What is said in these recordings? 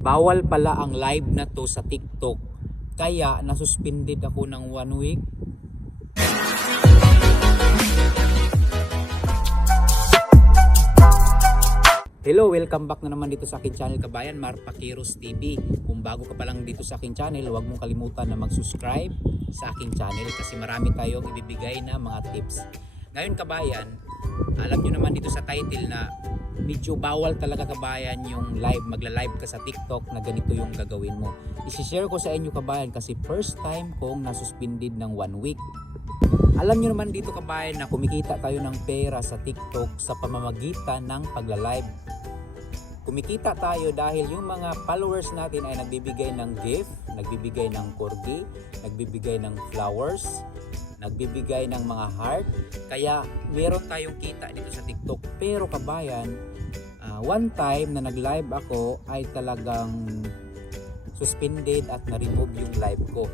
Bawal pala ang live na to sa TikTok. Kaya nasuspended ako ng 1 week. Hello, welcome back na naman dito sa akin channel kabayan, Marpakiros TV. Kung bago ka pa lang dito sa akin channel, huwag mong kalimutan na mag-subscribe sa aking channel kasi marami tayong ibibigay na mga tips. Ngayon kabayan, alam nyo naman dito sa title na medyo bawal talaga kabayan yung live, magla-live ka sa TikTok na ganito yung gagawin mo. I-share ko sa inyo kabayan kasi first time kong nasuspended ng 1 week. Alam nyo naman dito kabayan na kumikita tayo ng pera sa TikTok sa pamamagitan ng pagla-live. Kumikita tayo dahil yung mga followers natin ay nagbibigay ng gift, nagbibigay ng corgi, nagbibigay ng flowers, nagbibigay ng mga heart. Kaya meron tayong kita dito sa TikTok. Pero kabayan, one time na nag-live ako ay talagang suspended at na-remove yung live ko.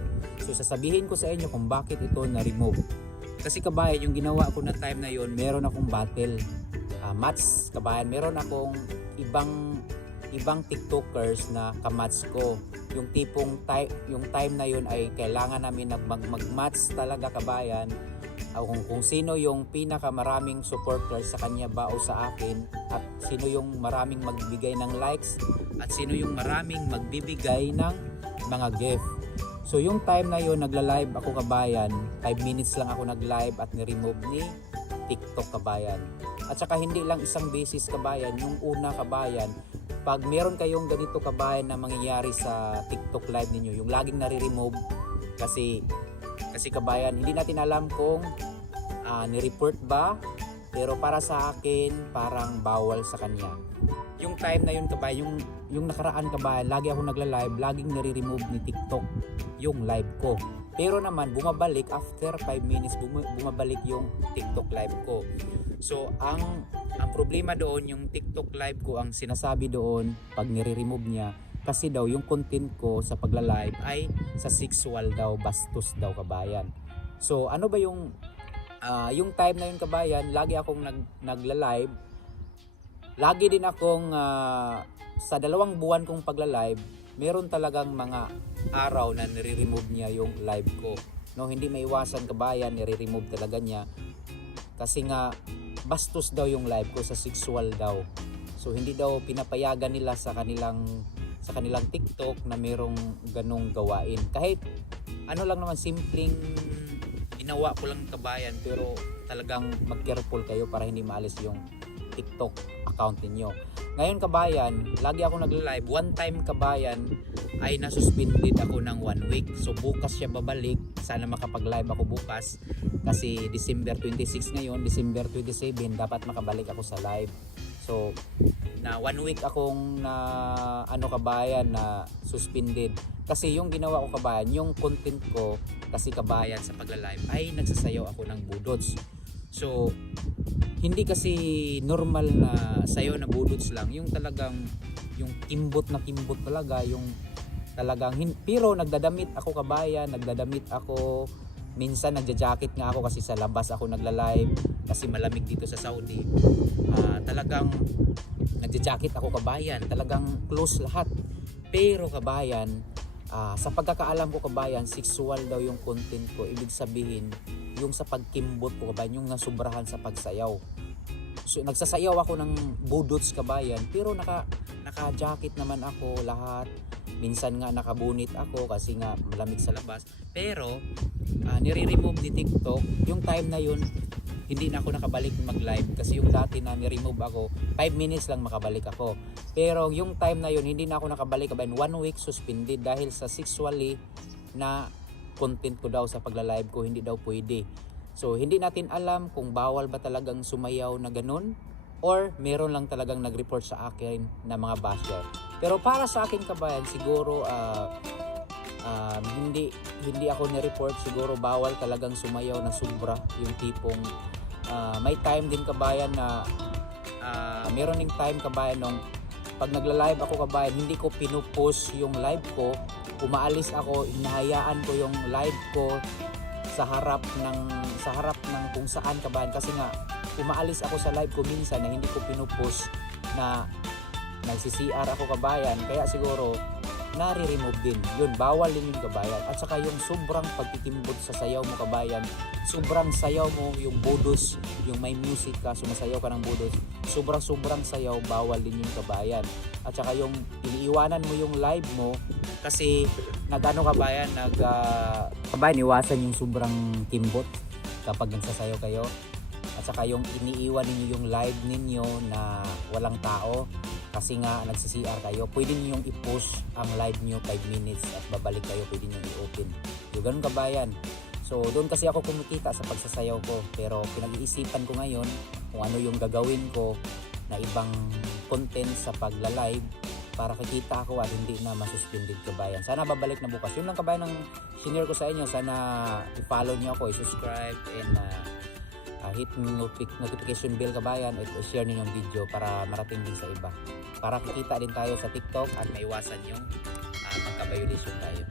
So sasabihin ko sa inyo kung bakit ito na-remove. Kasi kabayan, yung ginawa ko na time na yon, meron akong battle match kabayan. Meron akong ibang TikTokers na kamatch ko. Yung tipong yung time na yon ay kailangan namin mag-match talaga kabayan. Kung sino yung pinakamaraming supporters sa kanya ba o sa akin, at sino yung maraming magbibigay ng likes, at sino yung maraming magbibigay ng mga gift. So yung time na yon nagla-live ako kabayan, 5 minutes lang ako nag-live at ni-remove ni TikTok kabayan. At saka hindi lang isang beses kabayan, yung una kabayan, pag meron kayong ganito kabayan na mangyayari sa TikTok live ninyo, yung laging nare-remove kasi kabayan, hindi natin alam kung ni-report ba, pero para sa akin parang bawal sa kanya. Yung time na yun kabayan, yung nakaraan kabayan, lagi ako nagla-live, laging nare-remove ni TikTok yung live ko. Pero naman bumabalik after 5 minutes, bumabalik yung TikTok live ko. So ang problema doon, yung TikTok live ko, ang sinasabi doon pag nire-remove niya, kasi daw yung content ko sa pagla-live ay sa sexual daw, bastos daw kabayan. So ano ba yung time na yun kabayan, lagi akong nagla-live. Lagi din akong sa 2 buwan kong pagla-live, meron talagang mga araw na nire-remove niya yung live ko. No, hindi maiwasan kabayan, nire-remove talaga niya. Kasi nga bastos daw yung live ko, sa sexual daw. So hindi daw pinapayagan nila sa kanilang TikTok na merong ganong gawain. Kahit ano lang naman, simpleng ginawa ko lang kabayan, pero talagang mag-careful kayo para hindi maalis yung TikTok account ninyo. Ngayon kabayan, lagi ako nagla-live. One time kabayan ay nasuspended ako ng 1 week. So bukas siya babalik. Sana makapag-live ako bukas. Kasi December 26 ngayon, December 27 dapat makabalik ako sa live. So na 1 week akong kabayan na suspended. Kasi yung ginawa ko kabayan, yung content ko kasi kabayan sa pagla-live ay nagsasayaw ako ng budots. So hindi kasi normal na sayo na budots lang, yung talagang yung kimbot talaga, yung talagang pero nagdadamit ako kabayan, minsan nagja-jacket nga ako kasi sa labas ako nagla-live kasi malamig dito sa Saudi. Talagang nagja-jacket ako kabayan, talagang close lahat. Pero kabayan, sa pagkakaalam ko kabayan, sexual daw yung content ko. Ibig sabihin, yung sa pagkimbot ko kabayan, yung nasubrahan sa pagsayaw. So nagsasayaw ako ng budots kabayan, pero naka-jacket naman ako lahat. Minsan nga nakabunit ako kasi nga malamig sa labas. Pero nire-remove ni TikTok. Yung time na yun, hindi na ako nakabalik mag-live kasi yung dati na ni-remove ako, 5 minutes lang makabalik ako. Pero yung time na yun, hindi na ako nakabalik kabayan. 1 week suspended dahil sa sexually na content ko daw sa pagla-live ko, hindi daw pwede. So hindi natin alam kung bawal ba talagang sumayaw na ganun, or meron lang talagang nag-report sa akin na mga basher. Pero para sa akin kabayan, siguro hindi ako ni-report. Siguro bawal talagang sumayaw na sobra, yung tipong may time din kabayan na meron ding time kabayan nung pag nagla-live ako kabayan, hindi ko pinupost yung live ko. Umaalis ako, hinahayaan ko yung live ko sa harap ng kung saan kabayan, kasi nga umaalis ako sa live ko minsan na hindi ko pinupost na nagsi-CR ako kabayan, kaya siguro nare-remove din. Yun, bawal din yung kabayan. At saka yung sobrang pagkikimbot sa sayaw mo kabayan, sobrang sayaw mo, yung bodos, yung may music ka, sumasayaw ka ng bodos, sobrang sayaw, bawal din yung kabayan. At saka yung iniiwanan mo yung live mo, kasi nagano kabayan, kabayan, iwasan yung sobrang kimbot kapag nagsasayaw kayo. At saka yung iniiwan ninyo yung live ninyo na walang tao, kasi nga nagsi-CR kayo, pwede niyo yung i-push ang live niyo 5 minutes at babalik kayo, pwede niyo i-open. Yung ganun kabayan. So doon kasi ako kumikita sa pagsasayaw ko, pero pinag-iisipan ko ngayon kung ano yung gagawin ko na ibang content sa pagla-live para kikita ako at hindi na masuspended kabayan. Sana babalik na bukas. Yun lang kabayan ang senior ko sa inyo. Sana i-follow niyo ako, i-subscribe and hit notification bell kabayan at share niyo yung video para marating din sa iba. Para kikita din tayo sa TikTok at maiwasan yung magka-violation tayo.